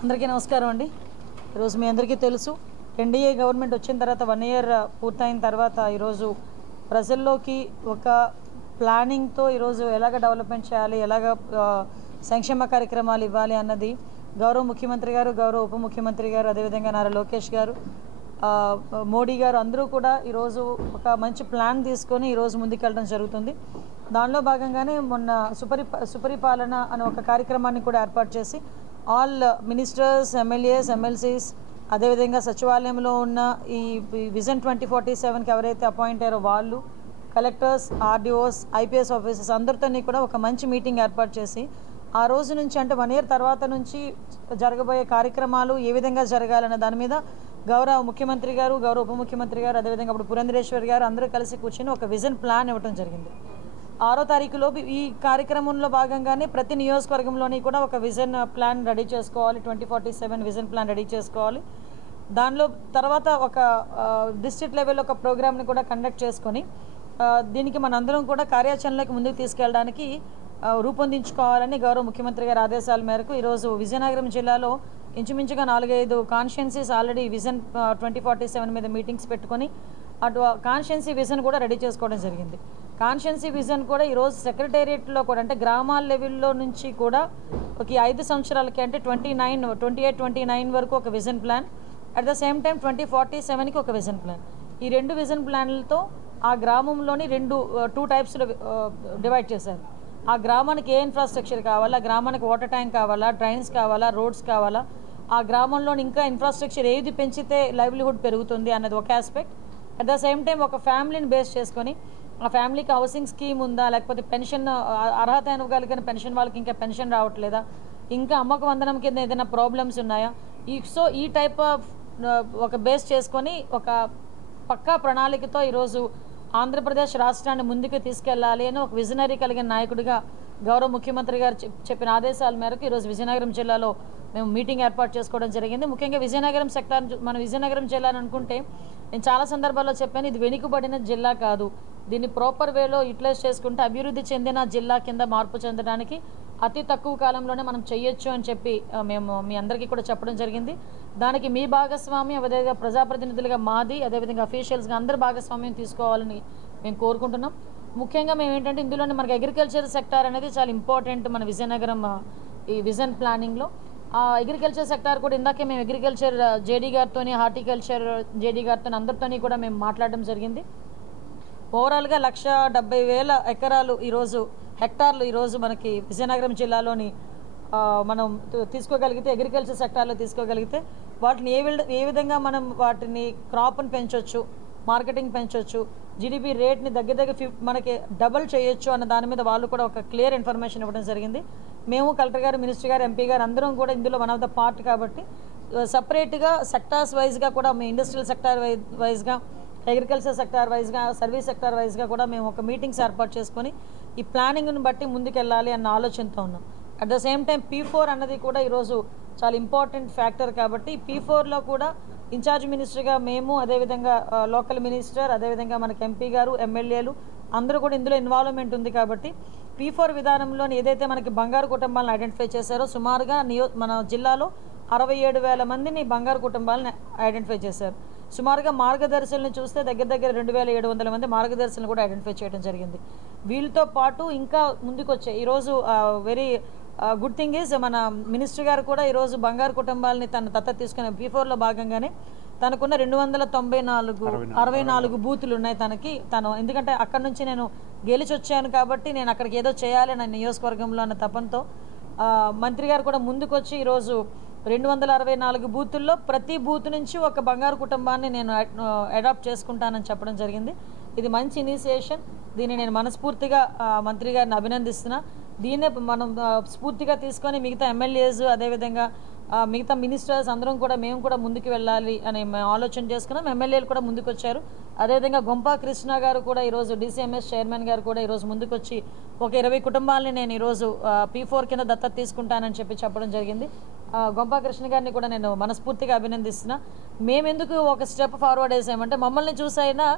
అందరికీ నమస్కారం అండి. ఈరోజు మీ అందరికీ తెలుసు, ఎన్డీఏ గవర్నమెంట్ వచ్చిన తర్వాత 1 ఇయర్ పూర్తయిన తర్వాత ఈరోజు ప్రజల్లోకి ఒక ప్లానింగ్తో ఈరోజు ఎలాగ డెవలప్మెంట్ చేయాలి, ఎలాగ సంక్షేమ కార్యక్రమాలు ఇవ్వాలి అన్నది గౌరవ ముఖ్యమంత్రి గారు, గౌరవ ఉప ముఖ్యమంత్రి గారు, అదేవిధంగా నారా లోకేష్ గారు, మోడీ గారు అందరూ కూడా ఈరోజు ఒక మంచి ప్లాన్ తీసుకొని ఈరోజు ముందుకెళ్ళడం జరుగుతుంది. దానిలో భాగంగానే మొన్న సుపరిపాలన అనే ఒక కార్యక్రమాన్ని కూడా ఏర్పాటు చేసి ఆల్ మినిస్టర్స్, ఎమ్మెల్యేస్, ఎమ్మెల్సీస్, అదేవిధంగా సచివాలయంలో ఉన్న ఈ విజన్ 2047కి ఎవరైతే అపాయింట్ అయ్యారో వాళ్ళు, కలెక్టర్స్, ఆర్డీఓస్, ఐపీఎస్ ఆఫీసర్స్ అందరితో కూడా ఒక మంచి మీటింగ్ ఏర్పాటు చేసి ఆ రోజు నుంచి అంటే 1 ఇయర్ తర్వాత నుంచి జరగబోయే కార్యక్రమాలు ఏ విధంగా జరగాలన్న దాని మీద గౌరవ ముఖ్యమంత్రి గారు, గౌరవ ఉప ముఖ్యమంత్రి గారు, అదేవిధంగా ఇప్పుడు పురంధరేశ్వరి గారు అందరూ కలిసి కూర్చొని ఒక విజన్ ప్లాన్ ఇవ్వడం జరిగింది. 6వ తారీఖులోపు ఈ కార్యక్రమంలో భాగంగానే ప్రతి నియోజకవర్గంలోని కూడా ఒక విజన్ ప్లాన్ రెడీ చేసుకోవాలి, 2047 విజన్ ప్లాన్ రెడీ చేసుకోవాలి. దానిలో తర్వాత ఒక డిస్ట్రిక్ట్ లెవెల్లో ఒక ప్రోగ్రామ్ని కూడా కండక్ట్ చేసుకొని దీనికి మనందరం కూడా కార్యాచరణలోకి ముందుకు తీసుకెళ్ళడానికి రూపొందించుకోవాలని గౌరవ ముఖ్యమంత్రి గారి ఆదేశాల మేరకు ఈరోజు విజయనగరం జిల్లాలో ఇంచుమించుగా 4-5 కాన్స్టిట్యున్సీస్ ఆల్రెడీ విజన్ 2047 మీద మీటింగ్స్ పెట్టుకొని అటు కాన్స్టిట్యున్సీ విజన్ కూడా రెడీ చేసుకోవడం జరిగింది. కాన్స్టిట్యున్సీ విజన్ కూడా ఈరోజు సెక్రటేరియట్లో కూడా అంటే గ్రామాల లెవెల్లో నుంచి కూడా ఒక 5 సంవత్సరాలకి అంటే 28-29 వరకు ఒక vision plan, at the same time 2047కి ఒక విజన్ ప్లాన్. ఈ 2 విజన్ ప్లాన్లతో ఆ గ్రామంలోని 2 టైప్స్లో డివైడ్ చేశారు. ఆ గ్రామానికి ఏ ఇన్ఫ్రాస్ట్రక్చర్ కావాలా, గ్రామానికి వాటర్ ట్యాంక్ కావాలా, డ్రైన్స్ కావాలా, రోడ్స్ కావాలా, ఆ గ్రామంలోని ఇంకా ఇన్ఫ్రాస్ట్రక్చర్ ఏది పెంచితే లైవ్లీహుడ్ పెరుగుతుంది అన్నది ఒక aspect. At the same time ఒక ఫ్యామిలీని బేస్ చేసుకొని ఆ ఫ్యామిలీకి హౌసింగ్ స్కీమ్ ఉందా, లేకపోతే పెన్షన్ అర్హత ఇవ్వగలిగిన పెన్షన్ వాళ్ళకి ఇంకా పెన్షన్ రావట్లేదా, ఇంకా అమ్మక వందనం కింద ఏదైనా ప్రాబ్లమ్స్ ఉన్నాయా, ఈ టైప్ ఆఫ్ ఒక బేస్ చేసుకొని ఒక పక్కా ప్రణాళికతో ఈరోజు ఆంధ్రప్రదేశ్ రాష్ట్రాన్ని ముందుకు తీసుకెళ్లాలి అని ఒక విజనరీ కలిగిన నాయకుడిగా గౌరవ ముఖ్యమంత్రి గారు చెప్పిన ఆదేశాల మేరకు ఈరోజు విజయనగరం జిల్లాలో మేము మీటింగ్ ఏర్పాటు చేసుకోవడం జరిగింది. ముఖ్యంగా విజయనగరం సెక్టార్, మన విజయనగరం జిల్లాను అనుకుంటే నేను చాలా సందర్భాల్లో చెప్పాను, ఇది వెనుకబడిన జిల్లా కాదు, దీన్ని ప్రాపర్ వేలో యూటిలైజ్ చేసుకుంటే అభివృద్ధి చెందిన జిల్లా కింద మార్పు చెందడానికి అతి తక్కువ కాలంలోనే మనం చేయొచ్చు అని చెప్పి మేము మీ అందరికీ కూడా చెప్పడం జరిగింది. దానికి మీ భాగస్వామ్యం, అదేవిధంగా ప్రజాప్రతినిధులుగా మాది, అదేవిధంగా అఫీషియల్స్గా అందరి భాగస్వామ్యం తీసుకోవాలని మేము కోరుకుంటున్నాం. ముఖ్యంగా మేము ఏంటంటే ఇందులోనే మనకి అగ్రికల్చర్ సెక్టార్ అనేది చాలా ఇంపార్టెంట్ మన విజయనగరం ఈ విజన్ ప్లానింగ్లో. ఆ అగ్రికల్చర్ సెక్టార్ కూడా ఇందాకే మేము అగ్రికల్చర్ జేడీ గారితో, హార్టికల్చర్ జేడీ గారితో అందరితో కూడా మేము మాట్లాడడం జరిగింది. ఓవరాల్గా 170,000 ఎకరాలు ఈరోజు హెక్టార్లు ఈరోజు మనకి విజయనగరం జిల్లాలోని మనం తీసుకోగలిగితే, అగ్రికల్చర్ సెక్టార్లో తీసుకోగలిగితే వాటిని ఏ విధంగా మనం వాటిని క్రాప్ని పెంచవచ్చు, మార్కెటింగ్ పెంచవచ్చు, జీడిపి రేట్ని దగ్గర మనకి డబుల్ చేయొచ్చు అన్న దాని మీద వాళ్ళు కూడా ఒక క్లియర్ ఇన్ఫర్మేషన్ ఇవ్వడం జరిగింది. మేము కలెక్టర్ గారు, మినిస్టర్ గారు, ఎంపీ గారు అందరం కూడా ఇందులో వన్ ఆఫ్ ద పార్ట్ కాబట్టి సపరేట్గా సెక్టార్స్ వైజ్గా కూడా మేము ఇండస్ట్రియల్ సెక్టార్ వైజ్గా, అగ్రికల్చర్ సెక్టార్ వైజ్గా, సర్వీస్ సెక్టార్ వైజ్గా కూడా మేము ఒక మీటింగ్స్ ఏర్పాటు చేసుకొని ఈ ప్లానింగ్ని బట్టి ముందుకెళ్ళాలి అన్న ఆలోచనతో ఉన్నాం. At the same time P4 అన్నది కూడా ఈరోజు చాలా ఇంపార్టెంట్ ఫ్యాక్టర్ కాబట్టి P4లో కూడా ఇన్ఛార్జ్ మినిస్టర్గా మేము, అదేవిధంగా లోకల్ మినిస్టర్, అదేవిధంగా మనకి ఎంపీ గారు, ఎమ్మెల్యేలు అందరూ కూడా ఇందులో ఇన్వాల్వ్మెంట్ ఉంది కాబట్టి P4 విధానంలోని ఏదైతే మనకి బంగారు కుటుంబాలను ఐడెంటిఫై చేశారో సుమారుగా మన జిల్లాలో 67,000 మందిని బంగారు కుటుంబాలను ఐడెంటిఫై చేశారు. సుమారుగా మార్గదర్శులను చూస్తే దగ్గర 2,700 మంది మార్గదర్శులను కూడా ఐడెంటిఫై చేయడం జరిగింది. వీళ్ళతో పాటు ఇంకా ముందుకు వచ్చే ఈరోజు వెరీ గుడ్ థింగ్ ఈజ్ మన మినిస్టర్ గారు కూడా ఈరోజు బంగారు కుటుంబాలని తన దత్తత తీసుకునే P4లో భాగంగానే తనకున్న 264 బూతులు ఉన్నాయి తను ఎందుకంటే అక్కడ నుంచి నేను గెలిచి వచ్చాను కాబట్టి నేను అక్కడికి ఏదో చేయాలి నా నియోజకవర్గంలో అన్న తపంతో మంత్రి గారు కూడా ముందుకు వచ్చి ఈరోజు 264 బూతుల్లో ప్రతి బూత్ నుంచి ఒక బంగారు కుటుంబాన్ని నేను అడాప్ట్ చేసుకుంటానని చెప్పడం జరిగింది. ఇది మంచి ఇనిషియేషన్. దీన్ని నేను మనస్ఫూర్తిగా మంత్రి గారిని అభినందిస్తున్నా. దీన్నే మనం స్ఫూర్తిగా తీసుకొని మిగతా ఎమ్మెల్యేస్, అదేవిధంగా మిగతా మినిస్టర్స్ అందరం కూడా మేము కూడా ముందుకు వెళ్ళాలి అని మేము ఆలోచన చేసుకున్నాం. ఎమ్మెల్యేలు కూడా ముందుకు వచ్చారు. అదేవిధంగా గొంపా కృష్ణ గారు కూడా ఈరోజు DCMS చైర్మన్ గారు కూడా ఈరోజు ముందుకు వచ్చి ఒక 20 కుటుంబాలని నేను ఈరోజు P4 కింద దత్తత తీసుకుంటానని చెప్పడం జరిగింది. గొంపా కృష్ణ గారిని కూడా నేను మనస్ఫూర్తిగా అభినందిస్తున్నా. మేమెందుకు ఒక స్టెప్ ఫార్వర్డ్ వేసామంటే మమ్మల్ని చూసైనా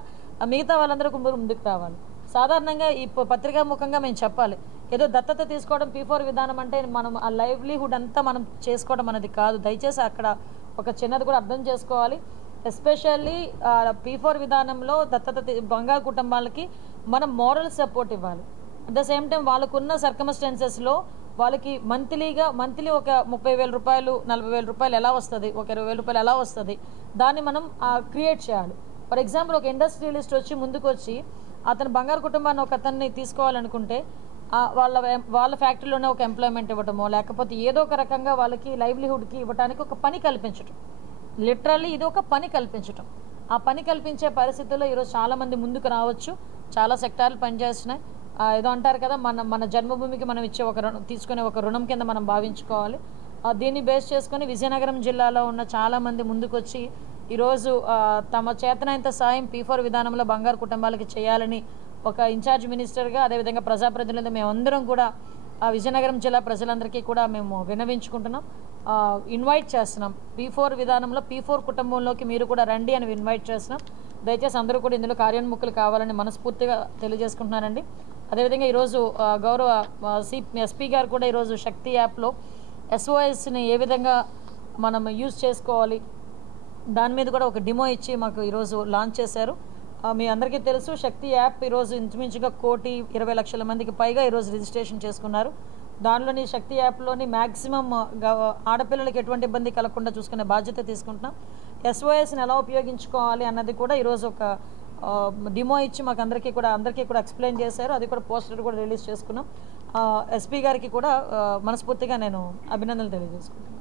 మిగతా వాళ్ళందరూ ముందుకు రావాలి. సాధారణంగా ఈ పత్రికాముఖంగా మేము చెప్పాలి, ఏదో దత్తత తీసుకోవడం P4 విధానం అంటే మనం ఆ లైవ్లీహుడ్ అంతా మనం చేసుకోవడం అనేది కాదు. దయచేసి అక్కడ ఒక చిన్నది కూడా అర్థం చేసుకోవాలి. ఎస్పెషల్లీ P4 విధానంలో దత్తత బంగారు కుటుంబాలకి మనం మోరల్ సపోర్ట్ ఇవ్వాలి. అట్ ద సేమ్ టైం వాళ్ళకున్న సర్కమ్స్టెన్సెస్లో వాళ్ళకి మంత్లీ ఒక 30,000 రూపాయలు 40,000 రూపాయలు ఎలా వస్తుంది, ఒక 20,000 రూపాయలు ఎలా వస్తుంది, దాన్ని మనం క్రియేట్ చేయాలి. ఫర్ ఎగ్జాంపుల్ ఒక ఇండస్ట్రియలిస్ట్ వచ్చి ముందుకు వచ్చి అతను బంగారు కుటుంబాన్ని ఒక అతన్ని తీసుకోవాలనుకుంటే వాళ్ళ ఫ్యాక్టరీలోనే ఒక ఎంప్లాయ్మెంట్ ఇవ్వటమో లేకపోతే ఏదో ఒక రకంగా వాళ్ళకి లైవ్లీహుడ్కి ఇవ్వడానికి ఒక పని కల్పించటం, లిటరల్లీ ఇది ఒక పని కల్పించటం. ఆ పని కల్పించే పరిస్థితుల్లో ఈరోజు చాలామంది ముందుకు రావచ్చు. చాలా సెక్టార్లు పనిచేస్తున్నాయి. ఏదో అంటారు కదా, మన జన్మభూమికి మనం ఇచ్చే తీసుకునే ఒక రుణం కింద మనం భావించుకోవాలి. దీన్ని బేస్ చేసుకొని విజయనగరం జిల్లాలో ఉన్న చాలామంది ముందుకొచ్చి ఈరోజు తమ చేతనైనంత సాయం P4 విధానంలో బంగారు కుటుంబాలకి చేయాలని ఒక ఇన్ఛార్జ్ మినిస్టర్గా అదేవిధంగా ప్రజాప్రతినిధులు మేమందరం కూడా విజయనగరం జిల్లా ప్రజలందరికీ కూడా మేము విన్నవించుకుంటున్నాం, ఇన్వైట్ చేస్తున్నాం. P4 విధానంలో P4 కుటుంబంలోకి మీరు కూడా రండి అని ఇన్వైట్ చేస్తున్నాం. దయచేసి అందరూ కూడా ఇందులో కార్యోన్ముఖులు కావాలని మనస్ఫూర్తిగా తెలియజేసుకుంటున్నానండి. అదేవిధంగా ఈరోజు గౌరవ SP గారు కూడా ఈరోజు శక్తి యాప్లో SOSని ఏ విధంగా మనం యూజ్ చేసుకోవాలి దాని మీద కూడా ఒక డెమో ఇచ్చి మాకు ఈరోజు లాంచ్ చేశారు. మీ అందరికీ తెలుసు, శక్తి యాప్ ఈరోజు ఇంచుమించుగా 1,20,00,000 మందికి పైగా ఈరోజు రిజిస్ట్రేషన్ చేసుకున్నారు. దానిలోని శక్తి యాప్లోని మ్యాక్సిమం ఆడపిల్లలకి ఎటువంటి ఇబ్బంది కలగకుండా చూసుకునే బాధ్యత తీసుకుంటున్నాం. SOSని ఎలా ఉపయోగించుకోవాలి అన్నది కూడా ఈరోజు ఒక డెమో ఇచ్చి మాకు అందరికీ కూడా ఎక్స్ప్లెయిన్ చేశారు. అది కూడా పోస్టర్ కూడా రిలీజ్ చేసుకున్నాం. SP గారికి కూడా మనస్ఫూర్తిగా నేను అభినందనలు తెలియజేసుకుంటున్నాను.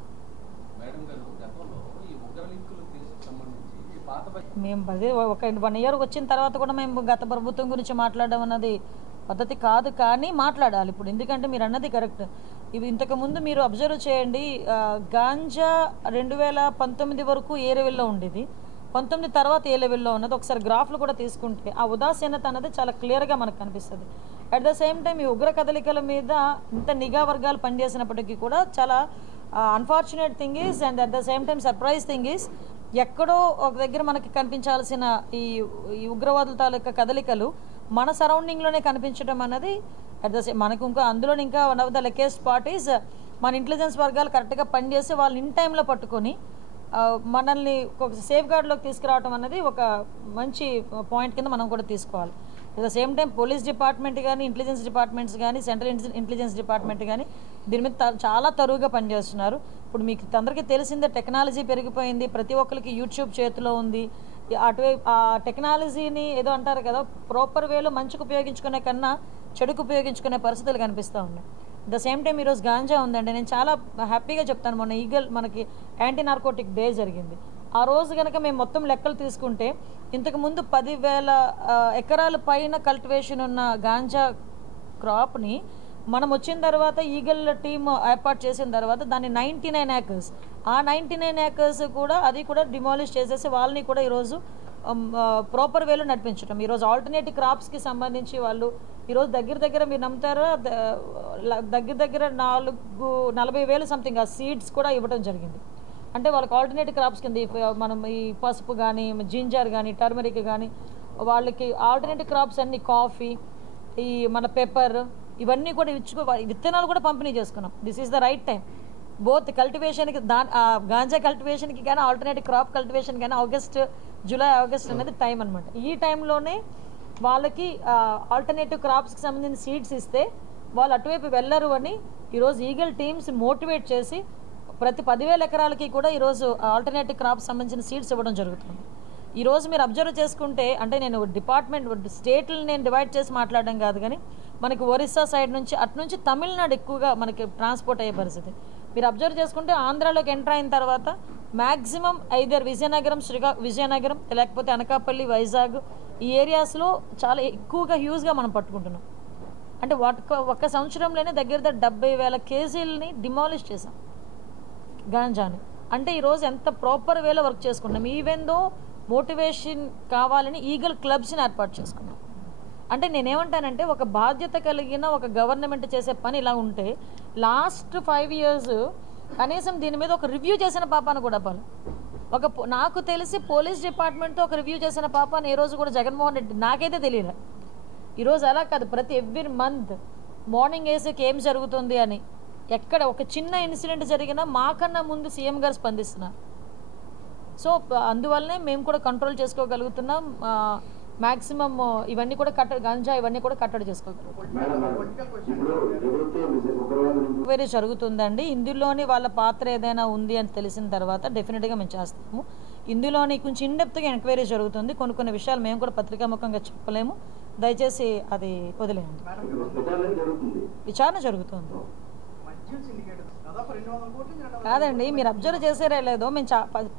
మేము ఒక 1 ఇయర్ వచ్చిన తర్వాత కూడా మేము గత ప్రభుత్వం గురించి మాట్లాడడం అన్నది పద్ధతి కాదు, కానీ మాట్లాడాలి ఇప్పుడు. ఎందుకంటే మీరు అన్నది కరెక్ట్. ఇవి ఇంతకుముందు మీరు అబ్జర్వ్ చేయండి, గాంజా 2019 వరకు ఏ లెవెల్లో ఉండేది, 19 తర్వాత ఏ లెవెల్లో ఉన్నది ఒకసారి గ్రాఫ్లు కూడా తీసుకుంటే ఆ ఉదాసీనత అన్నది చాలా క్లియర్గా మనకు కనిపిస్తుంది. అట్ ద సేమ్ టైం ఈ ఉగ్ర కదలికల మీద ఇంత నిఘా వర్గాలు పనిచేసినప్పటికీ కూడా చాలా unfortunate thing is and at the same time surprise thing is, ఎక్కడో ఒక దగ్గర మనకి కనిపించాల్సిన ఈ ఉగ్రవాదుల తాలూకా కదలికలు మన సరౌండింగ్లోనే కనిపించడం అన్నది అట్ ద సేమ్ మనకు అందులో ఇంకా వన్ ఆఫ్ ద లెకెస్ట్ పార్టీస్ మన ఇంటెలిజెన్స్ వర్గాలు కరెక్ట్గా పనిచేసి వాళ్ళు ఇన్ టైంలో పట్టుకొని మనల్ని ఒక సేఫ్ గార్డ్లోకి తీసుకురావడం అన్నది ఒక మంచి పాయింట్ కింద మనం కూడా తీసుకోవాలి. At the same time police department కానీ ఇంటెలిజెన్స్ డిపార్ట్మెంట్స్ కానీ సెంట్రల్ ఇంటెలిజెన్స్ డిపార్ట్మెంట్ కానీ దీని మీద చాలా తరువుగా పనిచేస్తున్నారు. ఇప్పుడు మీకు అందరికీ తెలిసిందే, టెక్నాలజీ పెరిగిపోయింది, ప్రతి ఒక్కరికి యూట్యూబ్ చేతిలో ఉంది. అటువైపు ఆ టెక్నాలజీని ఏదో అంటారు కదా, ప్రాపర్ వేలో మంచికి ఉపయోగించుకునే కన్నా చెడుకు ఉపయోగించుకునే పరిస్థితులు కనిపిస్తూ ఉన్నాయి. ద సేమ్ టైం ఈరోజు గాంజా ఉందండి. నేను చాలా హ్యాపీగా చెప్తాను, మొన్న మనకి యాంటీ నార్కోటిక్ డే జరిగింది. ఆ రోజు కనుక మేము మొత్తం లెక్కలు తీసుకుంటే ఇంతకుముందు 10,000 ఎకరాల పైన కల్టివేషన్ ఉన్న గాంజా క్రాప్ని మనం వచ్చిన తర్వాత ఈగల్ టీమ్ ఏర్పాటు చేసిన తర్వాత దాన్ని 99 ఏకర్స్, ఆ 99 ఏకర్స్ కూడా అది కూడా డిమాలిష్ చేసేసి వాళ్ళని కూడా ఈరోజు ప్రాపర్ వేలో నడిపించడం. ఈరోజు ఆల్టర్నేటివ్ క్రాప్స్కి సంబంధించి వాళ్ళు ఈరోజు దగ్గర మీరు నమ్ముతారా, దగ్గర 40,000 సంథింగ్ ఆ సీడ్స్ కూడా ఇవ్వడం జరిగింది. అంటే వాళ్ళకి ఆల్టర్నేటివ్ క్రాప్స్ కింద మనం ఈ పసుపు కానీ జింజర్ కానీ టర్మరిక్ కానీ వాళ్ళకి ఆల్టర్నేటివ్ క్రాప్స్ అన్ని కాఫీ, ఈ మన పెప్పర్ ఇవన్నీ కూడా విత్తనాలు కూడా పంపిణీ చేసుకున్నాం. This is the right time both కల్టివేషన్కి గాంజా కల్టివేషన్కి కానీ ఆల్టర్నేటివ్ క్రాప్ కల్టివేషన్ కానీ జూలై ఆగస్ట్ అనేది టైం అనమాట. ఈ టైంలోనే వాళ్ళకి ఆల్టర్నేటివ్ క్రాప్స్కి సంబంధించిన సీడ్స్ ఇస్తే వాళ్ళు అటువైపు వెళ్ళరు అని ఈరోజు ఈగల్ టీమ్స్ మోటివేట్ చేసి ప్రతి 10,000 ఎకరాలకి కూడా ఈరోజు ఆల్టర్నేటివ్ క్రాప్స్ సంబంధించిన సీడ్స్ ఇవ్వడం జరుగుతుంది. ఈరోజు మీరు అబ్జర్వ్ చేసుకుంటే, అంటే నేను స్టేట్లను నేను డివైడ్ చేసి మాట్లాడడం కాదు, కానీ మనకి ఒరిస్సా సైడ్ నుంచి అటు తమిళనాడు ఎక్కువగా మనకి ట్రాన్స్పోర్ట్ అయ్యే పరిస్థితి. మీరు అబ్జర్వ్ చేసుకుంటే ఆంధ్రాలోకి ఎంటర్ అయిన తర్వాత మ్యాక్సిమం ఐదర్ విజయనగరం లేకపోతే అనకాపల్లి, వైజాగ్ ఈ ఏరియాస్లో చాలా ఎక్కువగా హ్యూజ్గా మనం పట్టుకుంటున్నాం. అంటే ఒక్క సంవత్సరంలోనే దగ్గర 70,000 కేజీలని డిమాలిష్ చేసాం. గాంజాని. అంటే ఈరోజు ఎంత ప్రాపర్ వేలో వర్క్ చేసుకుంటాం. ఈవెన్ దో మోటివేషన్ కావాలని ఈగల్ క్లబ్స్ని ఏర్పాటు చేసుకున్నాం. అంటే నేనేమంటానంటే ఒక బాధ్యత కలిగిన ఒక గవర్నమెంట్ చేసే పని ఇలా ఉంటే లాస్ట్ 5 years కనీసం దీని మీద ఒక రివ్యూ చేసిన పాపాను కూడా పాలు నాకు తెలిసి పోలీస్ డిపార్ట్మెంట్తో ఒక రివ్యూ చేసిన పాపాను ఏ రోజు కూడా జగన్మోహన్ రెడ్డి నాకైతే తెలియదు. ఈరోజు అలా కాదు, ప్రతి ఎవ్రీ మంత్ మార్నింగ్ వేసేకి ఏం జరుగుతుంది అని ఎక్కడ ఒక చిన్న ఇన్సిడెంట్ జరిగినా మాకన్నా ముందు సీఎం గారు స్పందిస్తున్నారు. సో అందువల్లనే మేము కూడా కంట్రోల్ చేసుకోగలుగుతున్నాం. మ్యాక్సిమం ఇవన్నీ కూడా గంజా ఇవన్నీ కూడా కట్టడి చేసుకోగలుగుతాం. జరుగుతుందండి. ఇందులోని వాళ్ళ పాత్ర ఏదైనా ఉంది అని తెలిసిన తర్వాత డెఫినెట్గా మేము చేస్తాము. ఇందులోని కొంచెం ఇన్డెప్త్గా ఎంక్వైరీ జరుగుతుంది. కొన్ని విషయాలు మేము కూడా పత్రికాముఖంగా చెప్పలేము. దయచేసి అది వదిలేయండి. విచారణ జరుగుతుంది. కాదండి, మీరు అబ్జర్వ్ చేసారే లేదో, మేము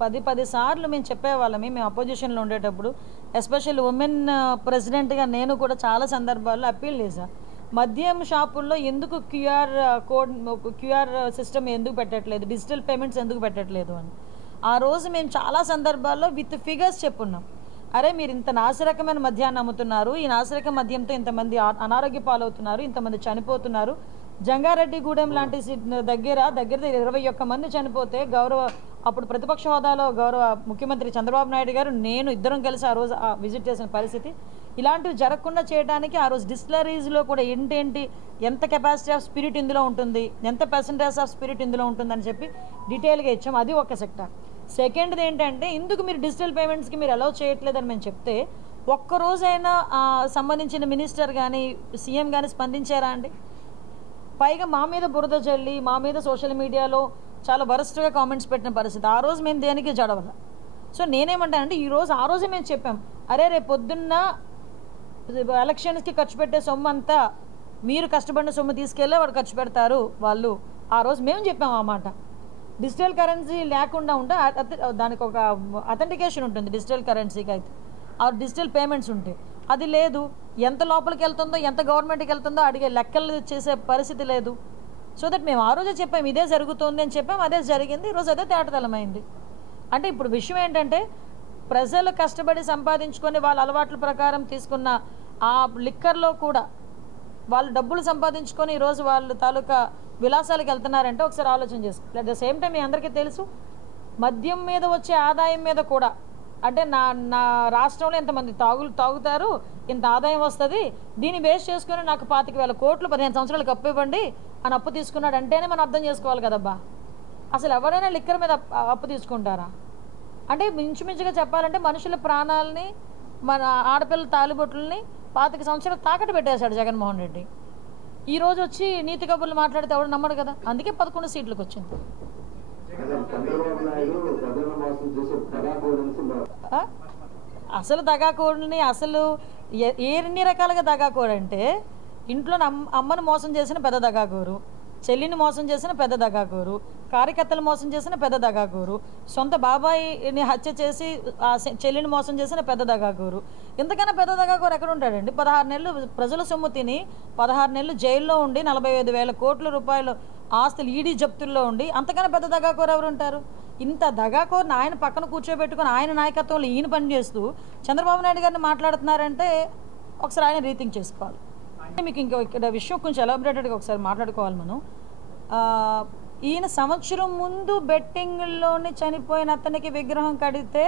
10 సార్లు మేము చెప్పేవాళ్ళమి. మేము అపోజిషన్లో ఉండేటప్పుడు ఎస్పెషల్లీ ఉమెన్ ప్రెసిడెంట్గా నేను కూడా చాలా సందర్భాల్లో అప్పీల్ చేశాను. మద్యం షాపుల్లో ఎందుకు క్యూఆర్ సిస్టమ్ ఎందుకు పెట్టట్లేదు, డిజిటల్ పేమెంట్స్ ఎందుకు పెట్టట్లేదు అని ఆ రోజు మేము చాలా సందర్భాల్లో విత్ ఫిగర్స్ చెప్పున్నాం. అరే మీరు ఇంత నాసిరకమైన మద్యాన్ని అమ్ముతున్నారు, ఈ నాసిరక మద్యంతో ఇంతమంది అనారోగ్య పాలవుతున్నారు, ఇంతమంది చనిపోతున్నారు. జంగారెడ్డిగూడెం లాంటి దగ్గర 21 మంది చనిపోతే అప్పుడు ప్రతిపక్ష హోదాలో గౌరవ ముఖ్యమంత్రి చంద్రబాబు నాయుడు గారు నేను ఇద్దరం కలిసి ఆ రోజు విజిట్ చేసిన పరిస్థితి. ఇలాంటివి జరగకుండా చేయడానికి ఆ రోజు డిస్టిలరీస్లో కూడా ఎంత కెపాసిటీ ఆఫ్ స్పిరిట్ ఇందులో ఉంటుంది, ఎంత పర్సంటేజ్ ఆఫ్ స్పిరిట్ ఇందులో ఉంటుందని చెప్పి డీటెయిల్గా ఇచ్చాం. అది ఒక సెక్టార్. సెకండ్ది ఏంటంటే ఇందుకు మీరు డిజిటల్ పేమెంట్స్కి మీరు అలౌ చేయట్లేదని మేము చెప్తే ఒక్కరోజైనా సంబంధించిన మినిస్టర్ కానీ సీఎం కానీ స్పందించారా అండి? పైగా మా మీద బురద జల్లి మా మీద సోషల్ మీడియాలో చాలా వరస్ట్గా కామెంట్స్ పెట్టిన పరిస్థితి. ఆ రోజు మేము దేనికి జడవల. సో నేనేమంటానంటే ఆ రోజే మేము చెప్పాం, అరే రేపు పొద్దున్న ఎలక్షన్స్కి ఖర్చు పెట్టే సొమ్ము అంతా మీరు కష్టపడిన సొమ్ము తీసుకెళ్ళే వాడు ఖర్చు పెడతారు వాళ్ళు. ఆ రోజు మేము చెప్పాము ఆ మాట. డిజిటల్ కరెన్సీ లేకుండా ఉంటే దానికి ఒక అథెంటికేషన్ ఉంటుంది డిజిటల్ కరెన్సీకి అయితే, ఆ డిజిటల్ పేమెంట్స్ ఉంటాయి. అది లేదు. ఎంత లోపలికి వెళ్తుందో ఎంత గవర్నమెంట్కి వెళ్తుందో అడిగే లెక్కలు చేసే పరిస్థితి లేదు. సో దట్ మేము ఆ రోజే చెప్పాము ఇదే జరుగుతుంది అని చెప్పాము. అదే జరిగింది. ఈరోజు అదే తేటతెల్లమైంది. అంటే ఇప్పుడు విషయం ఏంటంటే ప్రజలు కష్టపడి సంపాదించుకొని వాళ్ళ అలవాట్ల ప్రకారం తీసుకున్న ఆ లిక్కర్లో కూడా వాళ్ళు డబ్బులు సంపాదించుకొని ఈరోజు వాళ్ళు తాలూకా విలాసాలకు వెళ్తున్నారంటే ఒకసారి ఆలోచన చేసుకోవాలి. అట్ ద సేమ్ టైం మీ అందరికీ తెలుసు మద్యం మీద వచ్చే ఆదాయం మీద కూడా అంటే నా రాష్ట్రంలో ఎంతమంది తాగుతారు, ఇంత ఆదాయం వస్తుంది, దీన్ని బేస్ చేసుకుని నాకు 25,000 కోట్లు 15 సంవత్సరాలకు అప్పు ఇవ్వండి అని అప్పు తీసుకున్నాడు అంటేనే మనం అర్థం చేసుకోవాలి కదబ్బా. అసలు ఎవరైనా లిక్కర్ మీద అప్పు తీసుకుంటారా? అంటే మించుమించుగా చెప్పాలంటే మనుషుల ప్రాణాలని మన ఆడపిల్లల తాలిబొట్లని 25 సంవత్సరాలు తాకట్టు పెట్టేశాడు జగన్మోహన్ రెడ్డి. ఈరోజు వచ్చి నీతి కబుర్లు మాట్లాడితే ఎవరు నమ్మడు కదా. అందుకే 11 సీట్లకు వచ్చింది. అసలు దగాకోడిని అసలు ఎన్ని రకాలుగా దగాకోడు అంటే ఇంట్లో అమ్మను మోసం చేసిన పెద్ద దగాకోరు, చెల్లిని మోసం చేసిన పెద్ద దగాకోరు, కార్యకర్తలు మోసం చేసిన పెద్ద దగాకోరు, సొంత బాబాయిని హత్య చేసి ఆ చెల్లిని మోసం చేసిన పెద్ద దగాకోరు. ఇంతకన్నా పెద్ద దగాకోరు ఎక్కడ ఉంటాడండి? 16 నెలలు ప్రజల సొమ్ము తిని 16 నెలలు జైల్లో ఉండి 45,000 కోట్ల రూపాయలు ఆస్తులు ఈడీ జప్తుల్లో ఉండి అంతకన్నా పెద్ద దగాకోరు ఎవరు ఉంటారు? ఇంత దగాకోరుని ఆయన పక్కన కూర్చోబెట్టుకుని ఆయన నాయకత్వంలో ఈయన పనిచేస్తూ చంద్రబాబు నాయుడు గారిని మాట్లాడుతున్నారంటే ఒకసారి ఆయన రీథింక్ చేసుకోవాలి. మీకు ఇక్కడ విషయం కొంచెం ఎలాబరేటెడ్గా ఒకసారి మాట్లాడుకోవాలి మనం. ఈయన సంవత్సరం ముందు బెట్టింగ్లోని చనిపోయిన అతనికి విగ్రహం కడితే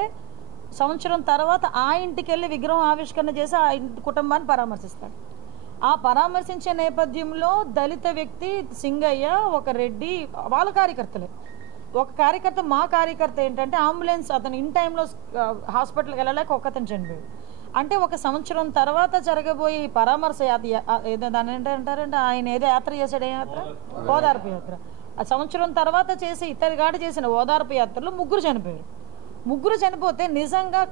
సంవత్సరం తర్వాత ఆ ఇంటికి వెళ్ళి విగ్రహం ఆవిష్కరణ చేసి ఆ ఇంటి కుటుంబాన్ని పరామర్శిస్తాడు. ఆ పరామర్శించే నేపథ్యంలో దళిత వ్యక్తి సింగయ్య, ఒక రెడ్డి వాళ్ళ కార్యకర్తలే. ఒక కార్యకర్త మా కార్యకర్త ఏంటంటే అంబులెన్స్ అతను ఇన్ టైంలో హాస్పిటల్కి వెళ్ళలేక ఒక్కతను చనిపోయాడు. అంటే ఒక సంవత్సరం తర్వాత జరగబోయే పరామర్శ ఏదో దాని ఏంటంటారంటే ఆయన ఏదో యాత్ర చేశాడు. ఏ యాత్ర? ఓదార్పు యాత్ర. ఆ సంవత్సరం తర్వాత చేసి ఇతరుగాడు చేసిన ఓదార్పు యాత్రలో 3 చనిపోయారు. 3 చనిపోతే నిజంగా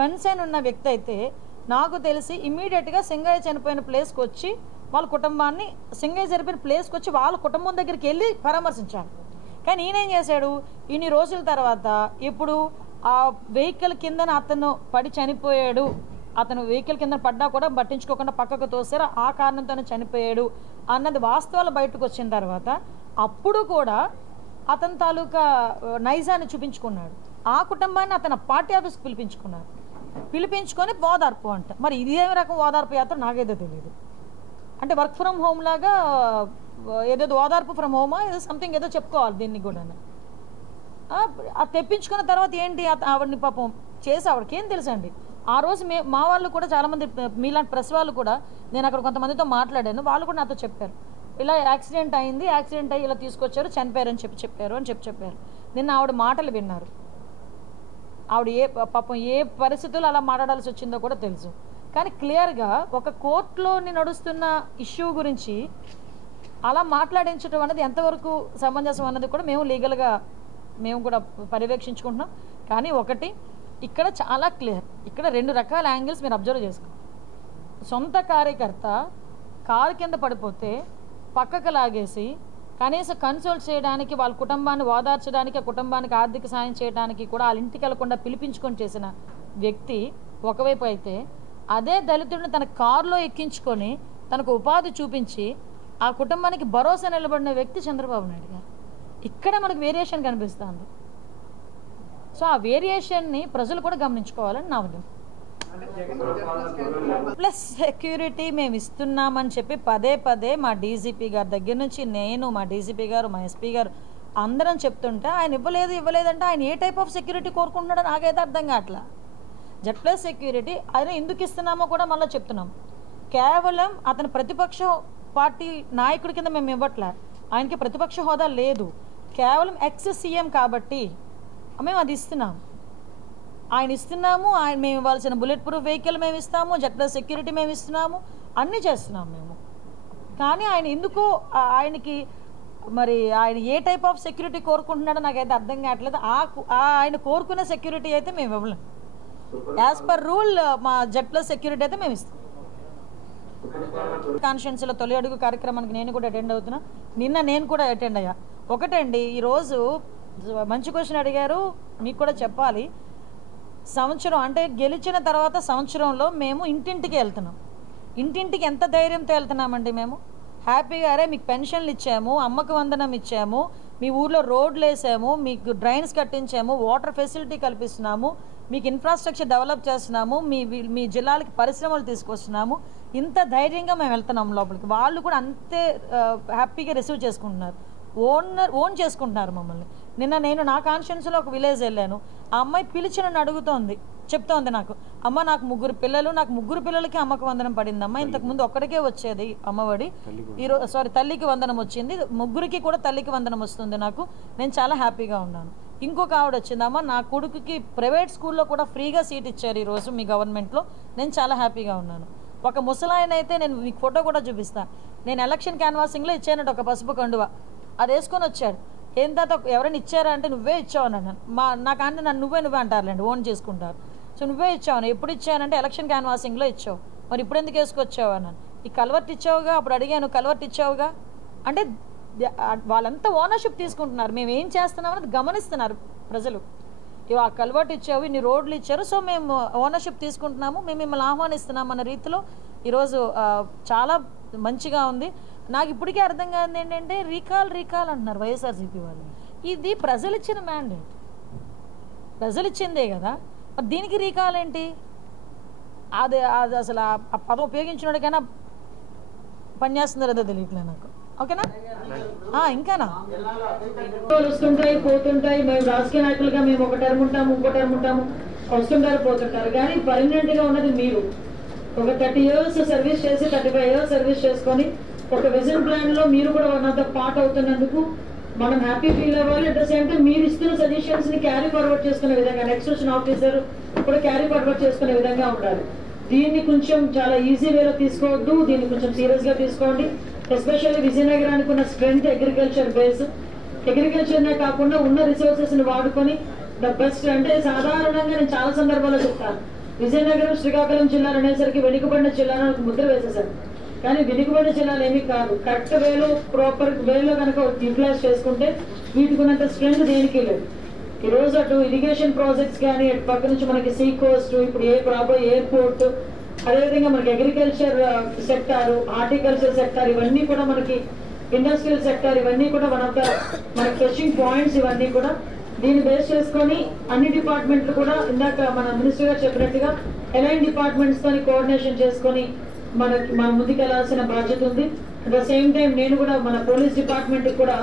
కన్సర్న్ ఉన్న వ్యక్తి అయితే నాకు తెలిసి ఇమ్మీడియట్గా సింగయ్య చనిపోయిన ప్లేస్కి వచ్చి వాళ్ళ కుటుంబాన్ని సింగయ్య చనిపోయిన ప్లేస్కి వచ్చి వాళ్ళ కుటుంబం దగ్గరికి వెళ్ళి పరామర్శించాడు. కానీ ఈయనేం చేశాడు? ఇన్ని రోజుల తర్వాత ఇప్పుడు ఆ వెహికల్ కిందన అతను పడి చనిపోయాడు, అతను వెహికల్ కింద పడ్డా కూడా పట్టించుకోకుండా పక్కకు తోసారు, ఆ కారణంతోనే చనిపోయాడు అన్నది వాస్తవాలు బయటకు వచ్చిన తర్వాత అప్పుడు కూడా అతని తాలూకా నైజాన్ని చూపించుకున్నాడు. ఆ కుటుంబాన్ని అతను పార్టీ ఆఫీస్కి పిలిపించుకున్నాడు. పిలిపించుకొని ఓదార్పు అంట. మరి ఇదేమి రకం ఓదార్పు యాత్ర నాకైతే తెలియదు. అంటే వర్క్ ఫ్రమ్ హోమ్ లాగా ఏదేదో ఓదార్పు ఫ్రమ్ హోమా ఏదో సంథింగ్ ఏదో చెప్పుకోవాలి దీన్ని కూడా. అది తెప్పించుకున్న తర్వాత ఏంటి, ఆవిడని పాపం చేసి ఆవిడకి ఏం తెలుసండి. ఆ రోజు మా వాళ్ళు కూడా చాలామంది మీలాంటి ప్రెస్ వాళ్ళు కూడా, నేను అక్కడ కొంతమందితో మాట్లాడాను, వాళ్ళు కూడా నాతో చెప్పారు ఇలా యాక్సిడెంట్ అయింది, యాక్సిడెంట్ అయ్యి ఇలా తీసుకొచ్చారు, చనిపోయారని చెప్పారు. నిన్న ఆవిడ మాటలు విన్నారు. ఆవిడ పాపం ఏ పరిస్థితుల్లో అలా మాట్లాడాల్సి వచ్చిందో కూడా తెలుసు. కానీ క్లియర్గా ఒక కోర్టులోని నడుస్తున్న ఇష్యూ గురించి అలా మాట్లాడించడం అనేది ఎంతవరకు సమంజసం అన్నది కూడా మేము లీగల్గా మేము కూడా పర్యవేక్షించుకుంటున్నాం. కానీ ఒకటి ఇక్కడ చాలా క్లియర్, ఇక్కడ 2 రకాల యాంగిల్స్ మీరు అబ్జర్వ్ చేసుకోండి. సొంత కార్యకర్త కారు కింద పడిపోతే పక్కకు లాగేసి కనీసం కన్సోల్ చేయడానికి, వాళ్ళ కుటుంబాన్ని ఓదార్చడానికి, ఆ కుటుంబానికి ఆర్థిక సాయం చేయడానికి కూడా వాళ్ళ ఇంటికి వెళ్లకుండా పిలిపించుకొని చేసిన వ్యక్తి ఒకవైపు అయితే, అదే దళితుడిని తన కారులో ఎక్కించుకొని తనకు ఉపాధి చూపించి ఆ కుటుంబానికి భరోసా నిలబడిన వ్యక్తి చంద్రబాబు నాయుడు గారు. ఇక్కడ మనకు వేరియేషన్ కనిపిస్తుంది. సో ఆ వేరియేషన్ని ప్రజలు కూడా గమనించుకోవాలని నా ఉద్దేశం. ప్లస్ సెక్యూరిటీ మేము ఇస్తున్నామని చెప్పి పదే మా డీజీపీ గారి దగ్గర నుంచి నేను, మా డీజీపీ గారు, మా ఎస్పీ గారు అందరం చెప్తుంటే ఆయన ఇవ్వలేదంటే ఆయన ఏ టైప్ ఆఫ్ సెక్యూరిటీ కోరుకుంటున్నాడో నాకైతే అర్థం కావట్లా. Z+ సెక్యూరిటీ ఆయన ఎందుకు ఇస్తున్నామో కూడా మళ్ళీ చెప్తున్నాం. కేవలం అతని ప్రతిపక్ష పార్టీ నాయకుడి కింద మేము ఇవ్వట్లే, ఆయనకి ప్రతిపక్ష హోదా లేదు, కేవలం ex-CM కాబట్టి మేము అది ఇస్తున్నాం. ఆయన ఇస్తున్నాము, మేము ఇవ్వాల్సిన బుల్లెట్ ప్రూఫ్ వెహికల్ మేము ఇస్తాము, Z+ సెక్యూరిటీ మేము ఇస్తున్నాము, అన్నీ చేస్తున్నాం మేము. కానీ ఆయన ఎందుకో ఆయనకి మరి ఆయన ఏ టైప్ ఆఫ్ సెక్యూరిటీ కోరుకుంటున్నాడో నాకైతే అర్థం కావట్లేదు. ఆయన కోరుకునే సెక్యూరిటీ అయితే మేము ఇవ్వలేం. యాజ్ పర్ రూల్ మా Z+ సెక్యూరిటీ అయితే మేము ఇస్తాం. కాన్స్టిట్యున్సీలో తొలి అడుగు కార్యక్రమానికి నేను కూడా అటెండ్ అవుతున్నా. నిన్న నేను కూడా అటెండ్ అయ్యా. ఒకటండి, ఈరోజు మంచి క్వశ్చన్ అడిగారు, మీకు కూడా చెప్పాలి. సంవత్సరం అంటే గెలిచిన తర్వాత సంవత్సరంలో మేము ఇంటింటికి వెళ్తున్నాం. ఇంటింటికి ఎంత ధైర్యంతో వెళ్తున్నామండి మేము. హ్యాపీగా అరే మీకు పెన్షన్లు ఇచ్చాము, అమ్మకు వందనం ఇచ్చాము, మీ ఊర్లో రోడ్లు వేసాము, మీకు డ్రైన్స్ కట్టించాము, వాటర్ ఫెసిలిటీ కల్పిస్తున్నాము, మీకు ఇన్ఫ్రాస్ట్రక్చర్ డెవలప్ చేస్తున్నాము, మీ జిల్లాలకి పరిశ్రమలు తీసుకొస్తున్నాము. ఇంత ధైర్యంగా మేము వెళ్తున్నాం లోపలికి. వాళ్ళు కూడా అంతే హ్యాపీగా రిసీవ్ చేసుకుంటున్నారు, ఓన్ చేసుకుంటున్నారు మమ్మల్ని. నిన్న నేను నా కాన్స్టిట్యున్సీలో ఒక విలేజ్ వెళ్ళాను. ఆ అమ్మాయి పిలిచి నన్ను అడుగుతోంది, చెప్తోంది నాకు, అమ్మ నాకు 3 పిల్లలు, నాకు 3 పిల్లలకి అమ్మకు వందనం పడిందమ్మా, ఇంతకుముందు ఒక్కడికే వచ్చేది అమ్మఒడి, ఈరోజు తల్లికి వందనం వచ్చింది, 3కి కూడా తల్లికి వందనం వస్తుంది నాకు, నేను చాలా హ్యాపీగా ఉన్నాను. ఇంకొక ఆవిడ వచ్చిందమ్మా, నా కొడుకుకి ప్రైవేట్ స్కూల్లో కూడా ఫ్రీగా సీట్ ఇచ్చారు ఈరోజు మీ గవర్నమెంట్లో, నేను చాలా హ్యాపీగా ఉన్నాను. ఒక ముసలాయన అయితే నేను మీకు ఫోటో కూడా చూపిస్తాను, నేను ఎలక్షన్ క్యాన్వాసింగ్లో ఇచ్చానంటే ఒక పసుపు కండువ, అది వేసుకొని వచ్చాడు. ఏం తాత ఎవరైనా ఇచ్చారా అంటే నువ్వే ఇచ్చావు అన్నాను. నాకంటే నన్ను నువ్వే అంటారులేండి, ఓన్ చేసుకుంటారు. సో నువ్వే ఇచ్చావు, ఎప్పుడు ఇచ్చానంటే ఎలక్షన్ క్యాన్వాసింగ్లో ఇచ్చావు, మరి ఇప్పుడు ఎందుకు వేసుకొచ్చావు అన్నాను. ఈ కల్వర్ట్ ఇచ్చావుగా, అప్పుడు అడిగాను కల్వర్ట్ ఇచ్చావుగా అంటే వాళ్ళంతా ఓనర్షిప్ తీసుకుంటున్నారు, మేము ఏం చేస్తున్నాం అనేది గమనిస్తున్నారు ప్రజలు. ఆ కల్వర్ట్ ఇచ్చావు, ఇన్ని రోడ్లు ఇచ్చారు, సో మేము ఓనర్షిప్ తీసుకుంటున్నాము, మేము మిమ్మల్ని ఆహ్వానిస్తున్నాం అన్న రీతిలో ఈరోజు చాలా మంచిగా ఉంది. నాకు ఇప్పటికే అర్థం కాదు ఏంటంటే రీకాల్ అంటున్నారు వైఎస్ఆర్సీపీ వాళ్ళు. ఇది ప్రజలు ఇచ్చిన మ్యాండేట్, ప్రజలు ఇచ్చిందే కదా, మరి దీనికి రీకాల్ ఏంటి? అది అసలు ఆ పదం ఉపయోగించినోడికైనా పనిచేస్తుందో లేదో తెలియట్లేదు నాకు. ఓకేనా? ఇంకానా వస్తుంటాయి పోతుంటాయి. మేము రాజకీయ నాయకులుగా మేము ఒక టర్మ్ ఉంటాము, ఇంకో టర్మ్ ఉంటాము, వస్తుంటారు పోతుంటారు. కానీ పర్మనెంట్గా ఉన్నది మీరు. ఒక 30 years సర్వీస్ చేసి 35 years సర్వీస్ చేసుకొని ఒక విజన్ ప్లాన్లో మీరు కూడా నాతో పార్ట్ అవుతున్నందుకు మనం హ్యాపీ ఫీల్ అవ్వాలి. అట్ ద సేమ్ టైం మీరు ఇస్తున్న సజెషన్స్ని క్యారీ ఫార్వర్డ్ చేసుకునే విధంగా నెక్స్ట్ వచ్చిన ఆఫీసర్ కూడా క్యారీ ఫార్వర్డ్ చేసుకునే విధంగా ఉండాలి. దీన్ని కొంచెం చాలా ఈజీ వేలో తీసుకోవద్దు, దీన్ని కొంచెం సీరియస్గా తీసుకోండి. ఎస్పెషల్లీ విజయనగరానికి ఉన్న స్ట్రెంగ్త్ అగ్రికల్చర్ బేస్, అగ్రికల్చర్నే కాకుండా ఉన్న రిసోర్సెస్ని వాడుకొని ద బెస్ట్. అంటే సాధారణంగా నేను చాలా సందర్భాల్లో చెప్తాను, విజయనగరం శ్రీకాకుళం జిల్లాలు అనేసరికి వెనుకబడిన జిల్లాను ముద్ర వేసేసారు. కానీ వెనుకబడిన జిల్లాలు ఏమీ కాదు. కరెక్ట్ వేలో ప్రాపర్ వేలో కనుక యూటిలైజ్ చేసుకుంటే వీటికి ఉన్నంత స్ట్రెంగ్త్ దేనికి లేదు. ఈరోజు అటు ఇరిగేషన్ ప్రాజెక్ట్స్ కానీ, అటు పక్క నుంచి మనకి సీ కోస్ట్, ఇప్పుడు రాబోయే ఎయిర్పోర్ట్, అదేవిధంగా మనకి అగ్రికల్చర్ సెక్టారు, హార్టికల్చర్ సెక్టార్, ఇవన్నీ కూడా మనకి ఇండస్ట్రియల్ సెక్టర్, ఇవన్నీ కూడా వన్ ఆఫ్ ద మన ఫ్రెషింగ్ పాయింట్స్. ఇవన్నీ కూడా దీన్ని బేస్ చేసుకొని అన్ని డిపార్ట్మెంట్లు కూడా ఇందాక మన మినిస్టర్ గారు చెప్పినట్టుగా ఎలైన్ డిపార్ట్మెంట్స్ తోని కోఆర్డినేషన్ చేసుకొని మన ముందుకు వెళ్లాల్సిన బాధ్యత ఉంది. అట్ ద సేమ్ టైం నేను కూడా మన పోలీస్ డిపార్ట్మెంట్ కూడా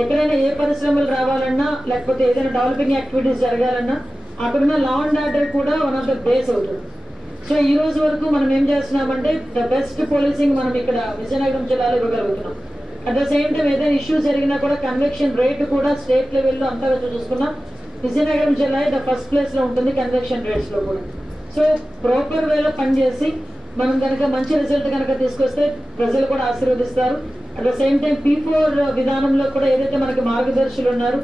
ఎక్కడైనా ఏ పరిశ్రమలు రావాలన్నా లేకపోతే ఏదైనా డెవలపింగ్ యాక్టివిటీస్ జరగాలన్నా అక్కడున్న లా అండ్ ఆర్డర్ కూడా వన్ ఆఫ్ ద బేస్ అవుతుంది. సో ఈ రోజు వరకు మనం ఏం చేస్తున్నామంటే ద బెస్ట్ పోలీసింగ్ మనం ఇక్కడ విజయనగరం జిల్లాలో ఇవ్వగలుగుతున్నాం. అట్ ద సేమ్ టైం ఏదైనా ఇష్యూ జరిగినా కూడా కన్వెక్షన్ రేట్ కూడా స్టేట్ లెవెల్లో అంతా చూసుకున్నాం. విజయనగరం జిల్లా ద ఫస్ట్ ప్లేస్ లో ఉంటుంది కన్వెక్షన్ రేట్స్ లో కూడా. సో ప్రాపర్ వేలో పనిచేసి మనం కనుక మంచి రిజల్ట్ కనుక తీసుకొస్తే ప్రజలు కూడా ఆశీర్వదిస్తారు. At the same time P4 విధానంలో కూడా ఏదైతే మనకి మార్గదర్శులు ఉన్నారు,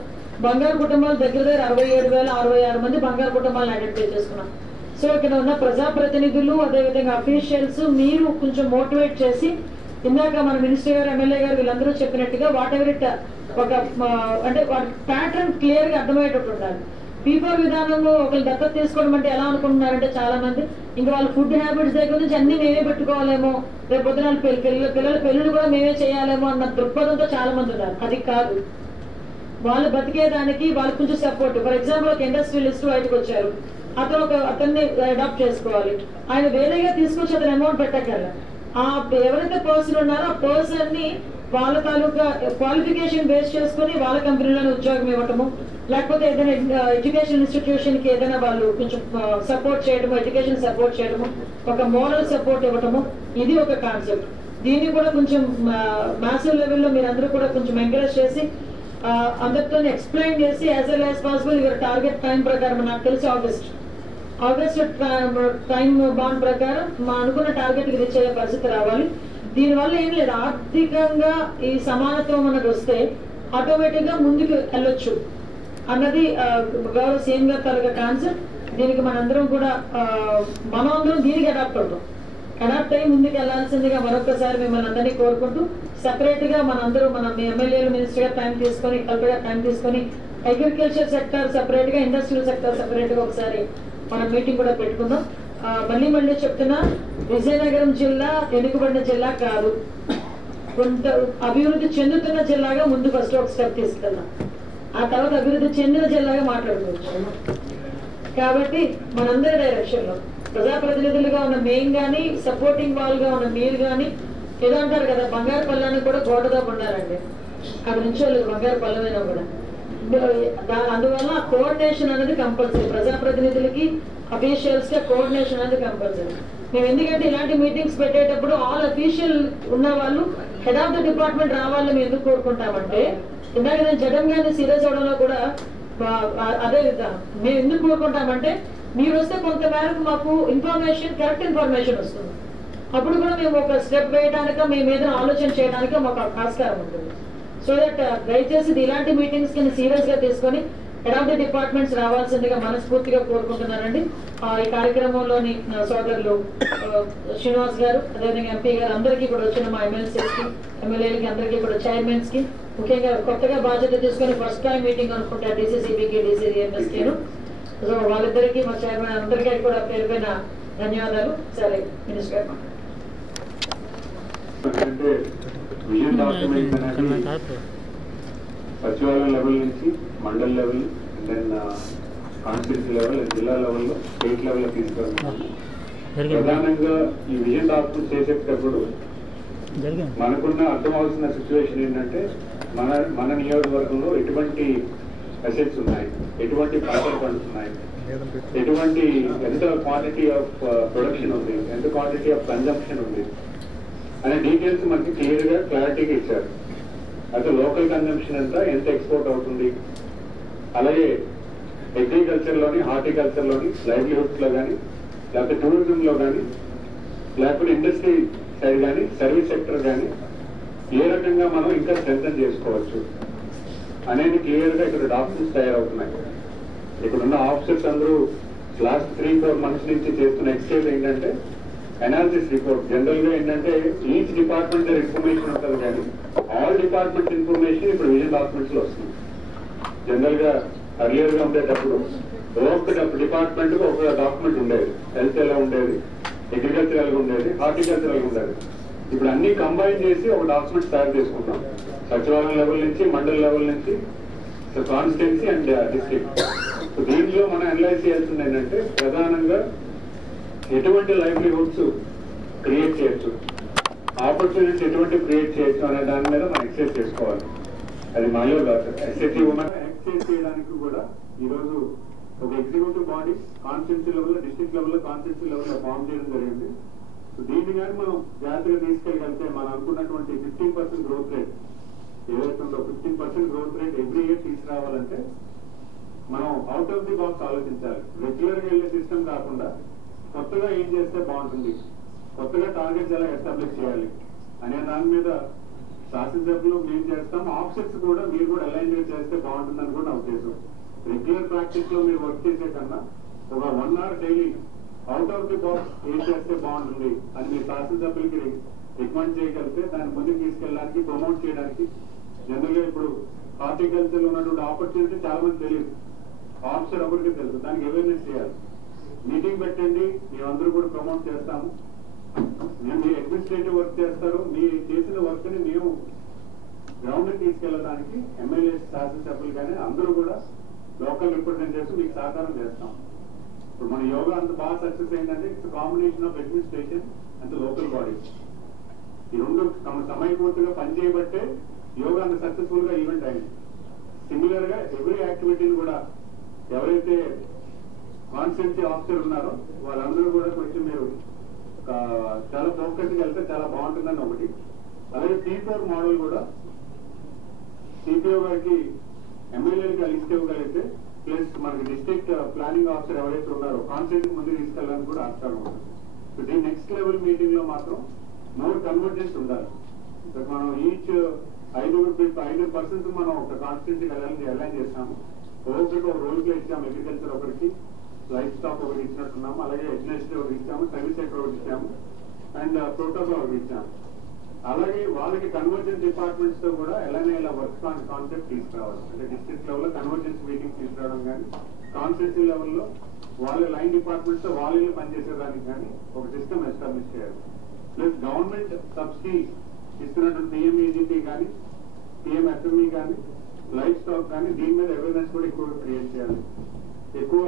బంగారు కుటుంబాలు దగ్గర 67,066 మంది బంగారు కుటుంబాలను ఐడెంటిఫై చేసుకున్నాం. సో ఇక్కడ ఉన్న ప్రజాప్రతినిధులు అదేవిధంగా అఫీషియల్స్ మీరు కొంచెం మోటివేట్ చేసి ఇందాక మన మినిస్టర్ గారు ఎమ్మెల్యే గారు వీళ్ళందరూ చెప్పినట్టుగా వాట్ ఎవర్ ఇట్ ఒక అంటే ప్యాటర్న్ క్లియర్ గా అర్థమయ్యేటట్టు ఉండాలి. P4 విధానంలో ఒకళ్ళు దత్తత తీసుకోవడం అంటే ఎలా అనుకుంటున్నారంటే చాలా మంది ఇంకా వాళ్ళ ఫుడ్ హ్యాబిట్స్ దగ్గర నుంచి అన్ని మేమే పెట్టుకోవాలేమో, రేపు పొద్దున పిల్లల పెళ్లిళ్ళు కూడా మేమే చేయాలేమో అన్న దృక్పథంతో చాలా మంది ఉన్నారు. అది కాదు, వాళ్ళు బతికేదానికి వాళ్ళకి కొంచెం సపోర్ట్. ఫర్ ఎగ్జాంపుల్ ఒక ఇండస్ట్రియలిస్ట్ బయటకు వచ్చారు, అతన్ని అడాప్ట్ చేసుకోవాలి. ఆయన వేరేగా తీసుకొచ్చి అతను అమౌంట్ పెట్టగల ఎవరైతే పర్సన్ ఉన్నారో ఆ పర్సన్ ని వాళ్ళ తాలూకా క్వాలిఫికేషన్ బేస్ చేసుకుని వాళ్ళ కంపెనీలోనే ఉద్యోగం ఇవ్వటము, లేకపోతే ఏదైనా ఎడ్యుకేషన్ ఇన్స్టిట్యూషన్ కి ఏదైనా వాళ్ళు కొంచెం సపోర్ట్ చేయడము, ఎడ్యుకేషన్ సపోర్ట్ చేయడము, ఒక మోరల్ సపోర్ట్ ఇవ్వటము, ఇది ఒక కాన్సెప్ట్. దీన్ని కూడా కొంచెం మ్యాసివ్ లెవెల్లో మీరు అందరూ కూడా కొంచెం ఎంకరేజ్ చేసి అందరితో ఎక్స్ప్లెయిన్ చేసి as well as possible your target time ప్రకారం నాకు తెలిసి ఆగస్ట్ టైం బాండ్ ప్రకారం మా అనుకున్న టార్గెట్ కి రీచ్ అయ్యే పరిస్థితి రావాలి. దీనివల్ల ఏం లేదు, ఆర్థికంగా ఈ సమానత్వం అన్నది వస్తే ఆటోమేటిక్ గా ముందుకు వెళ్ళొచ్చు అన్నది గౌరవ సీఎం గారి తాలూకా కాన్సెప్ట్. దీనికి మనందరం కూడా మనమందరం దీనికి అడాప్ట్ అవుతాం. అడాప్ట్ అయ్యి ముందుకు వెళ్లాల్సిందిగా మరొకసారి మిమ్మల్ని అందరినీ కోరుకుంటూ సెపరేట్ గా మనందరూ మన ఎమ్మెల్యేలు మినిస్టర్ గా టైం తీసుకొని కలెక్టర్ గా టైం తీసుకొని అగ్రికల్చర్ సెక్టర్ సెపరేట్ గా ఇండస్ట్రియల్ సెక్టర్ సెపరేట్ గా ఒకసారి మనం మీటింగ్ కూడా పెట్టుకుందాం. మళ్ళీ చెప్తున్నా, విజయనగరం జిల్లా వెనుకబడిన జిల్లా కాదు, కొంత అభివృద్ధి చెందుతున్న జిల్లాగా ముందు ఫస్ట్ ఒక స్టెప్ తీసుకెళ్దాం, ఆ తర్వాత అభివృద్ధి చెందిన జిల్లాగా మాట్లాడుకోవచ్చు. కాబట్టి మనందరి డైరెక్షన్ లో ప్రజాప్రతినిధులుగా ఉన్న మేము కానీ సపోర్టింగ్ వాళ్ళుగా ఉన్న మీరు కానీ ఏదో అంటారు కదా, బంగారు పళ్ళానికి కూడా గోడగా ఉండాలండి, అది నుంచోలేదు బంగారు పళ్ళమైనా కూడా. అందువల్ల కోఆర్డినేషన్ అనేది కంపల్సరీ, ప్రజాప్రతినిధులకి అఫీషియల్స్ గా కోఆర్డినేషన్ అనేది కంపల్సరీ. మేము ఎందుకంటే ఇలాంటి మీటింగ్స్ పెట్టేటప్పుడు ఆల్ అఫీషియల్ ఉన్న వాళ్ళు హెడ్ ఆఫ్ ద డిపార్ట్మెంట్ రావాలని మేము ఎందుకు కోరుకుంటామంటే, ఇందాక నేను జగన్ గారిని సీరియస్ అవడంలో కూడా అదే విధానం మేము ఎందుకు కోరుకుంటామంటే, మీరు వస్తే కొంత మేరకు మాకు ఇన్ఫర్మేషన్ కరెక్ట్ ఇన్ఫర్మేషన్ వస్తుంది. అప్పుడు కూడా మేము ఒక స్టెప్ వేయడానిక మేము ఏదైనా ఆలోచన చేయడానికి మాకు ఆస్కారం ఉంటుంది. సో దట్ దయచేసి ఇలాంటి మీటింగ్స్ కి సీరియస్ గా తీసుకొని హెడ్ ఆఫ్ ది డిపార్ట్మెంట్స్ రావాల్సిందిగా మనస్ఫూర్తిగా కోరుకుంటున్నానండి. ఈ కార్యక్రమంలోని సోదరులు శ్రీనివాస్ గారు, అదేవిధంగా ఎంపీ గారు అందరికీ కూడా వచ్చిన మా ఎమ్మెల్సీస్ కి ఎమ్మెల్యేలకి అందరికీ కూడా చైర్మన్స్ కి, ముఖ్యంగా కొత్తగా బాధ్యత తీసుకొని ఫస్ట్ టైం మీటింగ్ అనుకుంటా DCCBకి DCMSకి, సో వాళ్ళిద్దరికి మా చైర్మన్ అందరికీ కూడా పేరు పైన ధన్యవాదాలు. సరే మినిస్టర్ గారు. విజన్ డాక్యుమెంట్ అనేది సచివాలయం లెవెల్ నుంచి mandal level, then constituency level, జిల్లా లెవెల్లో, స్టేట్ లెవెల్లో తీసుకెళ్తున్నాము. ప్రధానంగా ఈ విజన్ డాక్యుమెంట్ చేసేటప్పుడు మనకున్న అర్థం అవలసిన సిచ్యువేషన్ ఏంటంటే, మన నియోజకవర్గంలో ఎటువంటి అసెట్స్ ఉన్నాయి, ఎటువంటి ప్రాపర్ ఫండ్స్ ఉన్నాయి, ఎటువంటి ఎంత క్వాంటిటీ ఆఫ్ ప్రొడక్షన్ ఉంది, ఎంత క్వాంటిటీ ఆఫ్ కన్జంప్షన్ ఉంది అనే డీటెయిల్స్ మనకి క్లారిటీగా ఇచ్చారు. అయితే లోకల్ కన్జంప్షన్ ఎంత ఎక్స్పోర్ట్ అవుతుంది, అలాగే అగ్రికల్చర్లోని, హార్టికల్చర్లోని, లైవ్లీహుడ్స్లో కానీ, లేకపోతే టూరిజంలో కానీ, లేకపోతే ఇండస్ట్రీ సైడ్ కానీ, సర్వీస్ సెక్టర్ కానీ ఏ రకంగా మనం ఇంకా స్ట్రెంథెన్ చేసుకోవచ్చు అనేది క్లియర్గా ఇక్కడ డాక్యుమెంట్స్ తయారవుతున్నాయి. ఇక్కడున్న ఆఫీసర్స్ అందరూ లాస్ట్ 3-4 months నుంచి చేస్తున్న ఎక్సైజ్ ఏంటంటే అనాలిసిస్ రిపోర్ట్. జనరల్ గా ఏంటంటే ఈచ్ డిపార్ట్మెంట్ ఇన్ఫర్మేషన్ ఉంటుంది, కానీ ఆల్ డిపార్ట్మెంట్ ఇన్ఫర్మేషన్ ఇప్పుడు విజన్ డాక్యుమెంట్స్ లో వస్తుంది. జనరల్ గా అర్లియర్ గా ఉండేటప్పుడు ఒక్క డిపార్ట్మెంట్ కు ఒక డాక్యుమెంట్ ఉండేది. హెల్త్ ఎలా ఉండేది, అగ్రికల్చరల్ గా ఉండేది, హార్టికల్చరల్ గా ఉండేది. ఇప్పుడు అన్ని కంబైన్ చేసి ఒక డాక్యుమెంట్ తయారు చేసుకుంటాం. సచివాలయం లెవెల్ నుంచి, మండల్ లెవెల్ నుంచి, కాన్స్టిట్యున్సీ అండ్ డిస్ట్రిక్ట్. దీంట్లో మనం అనలైజ్ చేయాల్సింది ఏంటంటే ప్రధానంగా ఎటువంటి లైవ్లీహుడ్స్ క్రియేట్ చేయొచ్చు, ఆపర్చునిటీస్ ఎటువంటి క్రియేట్ చేయొచ్చు అనే దాని మీద మనం ఎక్సైజ్ చేసుకోవాలి. అది మాలో ఎస్ఎస్సీ ఉమెన్ ఎక్సైజ్ చేయడానికి కూడా ఈరోజు ఒక ఎగ్జిక్యూటివ్ బాడీ కాన్స్టిట్యున్సీ లెవెల్లో, డిస్ట్రిక్ట్ లెవెల్లో, కాన్స్టిట్యున్సీ లెవెల్లో ఫామ్ చేయడం జరిగింది. సో దీన్ని కానీ మనం జాగ్రత్తగా తీసుకెళ్ళగలిగితే మనం అనుకున్నటువంటి 15% గ్రోత్ రేట్ ఏదైతే ఉందో 15% గ్రోత్ రేట్ ఎవ్రీ ఇయర్ తీసుకురావాలంటే మనం అవుట్ ఆఫ్ ది బాక్స్ ఆలోచించాలి. రెగ్యులర్గా వెళ్ళే సిస్టమ్ కాకుండా కొత్తగా ఏం చేస్తే బాగుంటుంది, కొత్తగా టార్గెట్స్ ఎలా ఎస్టాబ్లిష్ చేయాలి అనే దాని మీద శాసనసభ్యులు మేము చేస్తాం. ఆఫీసర్స్ కూడా మీరు కూడా అలైన్ చేస్తే బాగుంటుందని కూడా నా ఉద్దేశం. రెగ్యులర్ ప్రాక్టీస్ లో మీరు వర్క్ చేసే కన్నా ఒక 1 hour daily out of the box ఏం చేస్తే బాగుంటుంది అని మీ శాసనసభ్యులకి రికమెండ్ చేయగలిగితే దాన్ని ముందుకు తీసుకెళ్ళడానికి, ప్రమోట్ చేయడానికి. జనరల్ గా ఇప్పుడు హార్టికల్చర్ లో ఉన్నటువంటి ఆపర్చునిటీ చాలా మంది తెలియదు, ఆఫీసర్ ఎవరికి తెలుసు, దానికి అవేర్నెస్ చేయాలి. మీటింగ్ పెట్టండి, మేమందరూ కూడా ప్రమోట్ చేస్తాము. మీరు అడ్మినిస్ట్రేటివ్ వర్క్ చేస్తారు, మీరు చేసిన వర్క్ ని మేము గ్రౌండ్ తీసుకెళ్ళడానికి ఎమ్మెల్యే, శాసనసభ్యులు కానీ అందరూ కూడా లోకల్ రిప్రజెంటేటివ్స్ మీకు సహకారం చేస్తాం. ఇప్పుడు మన యోగా అంత బాగా సక్సెస్ అయిందంటే it's combination of administration and local bodies. ఈ రెండు సమయపూర్తిగా పనిచేయబట్టే యోగా అంత సక్సెస్ఫుల్ గా ఈవెంట్ అయింది. సిమిలర్ గా ఎవ్రీ యాక్టివిటీని కూడా ఎవరైతే కాన్స్టిట్యున్సీ ఆఫీసర్ ఉన్నారో వాళ్ళందరూ కూడా కొంచెం మీరు చాలా ఫోకస్కి వెళ్తే చాలా బాగుంటుందని ఒకటి. అలాగే T4 మోడల్ కూడా సిపిఓ గారికి, ఎమ్మెల్యేకి లిస్ట్ ఇవ్వగలిగితే ప్లస్ మనకి డిస్ట్రిక్ట్ ప్లానింగ్ ఆఫీసర్ ఎవరైతే ఉన్నారో కాన్స్టిట్యూన్సీ ముందుకు తీసుకెళ్ళడానికి కూడా ఆస్కారం ఉంటుంది. సో దీని నెక్స్ట్ లెవెల్ మీటింగ్ లో మాత్రం మోర్ కన్వర్జెన్స్ ఉండాలి. మనం ఈచ్ 5% మనం ఒక కాన్స్టిట్యూన్సీకి అలైన్ చేస్తాము. ఒక్కొక్కరికి ఒక రోల్ ప్లే ఇచ్చాము. అగ్రికల్చర్ ఒకరికి, లైఫ్ స్టాక్ ఒకటి ఇచ్చినట్టున్నాము, అలాగే అడ్మినిస్ట్రేటివ్ ఒకటి ఇచ్చాము, సర్వీస్ సెక్టర్ ఒకటి ఇచ్చాము, అండ్ ప్రోటోకాల్ ఒకటి ఇచ్చాము. అలాగే వాళ్ళకి కన్వర్జెన్స్ డిపార్ట్మెంట్స్ తో కూడా ఎలానే ఇలా వర్క్ కాన్సెప్ట్ తీసుకురావాలి. అంటే డిస్ట్రిక్ట్ లెవెల్లో కన్వర్జెన్స్ మీటింగ్ తీసుకురావడం కానీ, కాన్స్టిట్యూన్సీ లెవెల్లో వాళ్ళ లైన్ డిపార్ట్మెంట్స్ తో వాళ్ళు పనిచేసేదానికి కానీ ఒక సిస్టమ్ ఎస్టాబ్లిష్ చేయాలి. ప్లస్ గవర్నమెంట్ సబ్సిడీ ఇస్తున్నటువంటి PMEGP కానీ, PMFME కానీ, లైఫ్ స్టాక్ కానీ దీని మీద అవేర్నెస్ కూడా ఎక్కువ క్రియేట్ చేయాలి. ఎక్కువ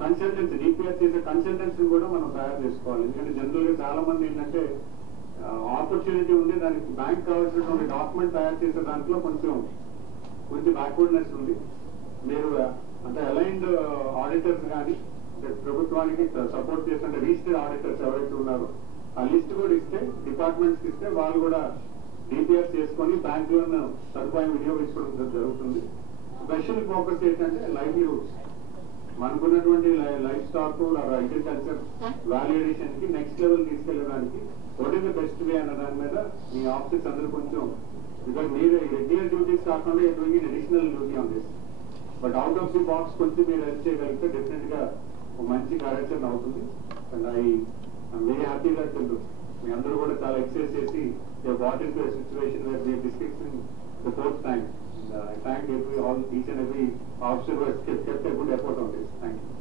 కన్సల్టెన్సీ, DPR చేసే కన్సల్టెన్సీ కూడా మనం తయారు చేసుకోవాలి. ఎందుకంటే జనరల్ గా చాలా మంది ఏంటంటే ఆపర్చునిటీ ఉంది, దానికి బ్యాంక్ కావాల్సినటువంటి డాక్యుమెంట్ తయారు చేసే దాంట్లో కొంచెం బ్యాక్వర్డ్నెస్ ఉంది. మీరు అంటే అలైన్డ్ ఆడిటర్స్ కానీ, ప్రభుత్వానికి సపోర్ట్ చేసే రిజిస్టర్డ్ ఆడిటర్స్ ఎవరైతే ఉన్నారో ఆ లిస్ట్ కూడా ఇస్తే, డిపార్ట్మెంట్స్కి ఇస్తే వాళ్ళు కూడా DPR చేసుకొని బ్యాంక్ లోన్ సదుపాయం వినియోగించుకోవడం జరుగుతుంది. స్పెషల్ ఫోకస్ ఏంటంటే లైవ్లీహుడ్స్, మనకున్నటువంటి లైఫ్ స్టాక్, అగ్రికల్చర్ వాల్యుయేషన్ కి నెక్స్ట్ లెవెల్ తీసుకెళ్ళడానికి what is the best way అన్న దాని మీద మీ ఆఫీసర్స్ అందరూ కొంచెం, బికాస్ మీరు రెగ్యులర్ డ్యూటీస్ కాకుండా doing additional duty on this, but out of the box కొంచెం మీరు హెల్ప్ చేయగలిగితే డెఫినెట్ గా ఒక మంచి కార్యాచరణ అవుతుంది. And I'm very happy that మీ అందరూ కూడా చాలా ఎక్సైజ్ చేసి but into situation where we are discussing the 4th time. I thank each and every officer who has kept a good effort on this. Thank you.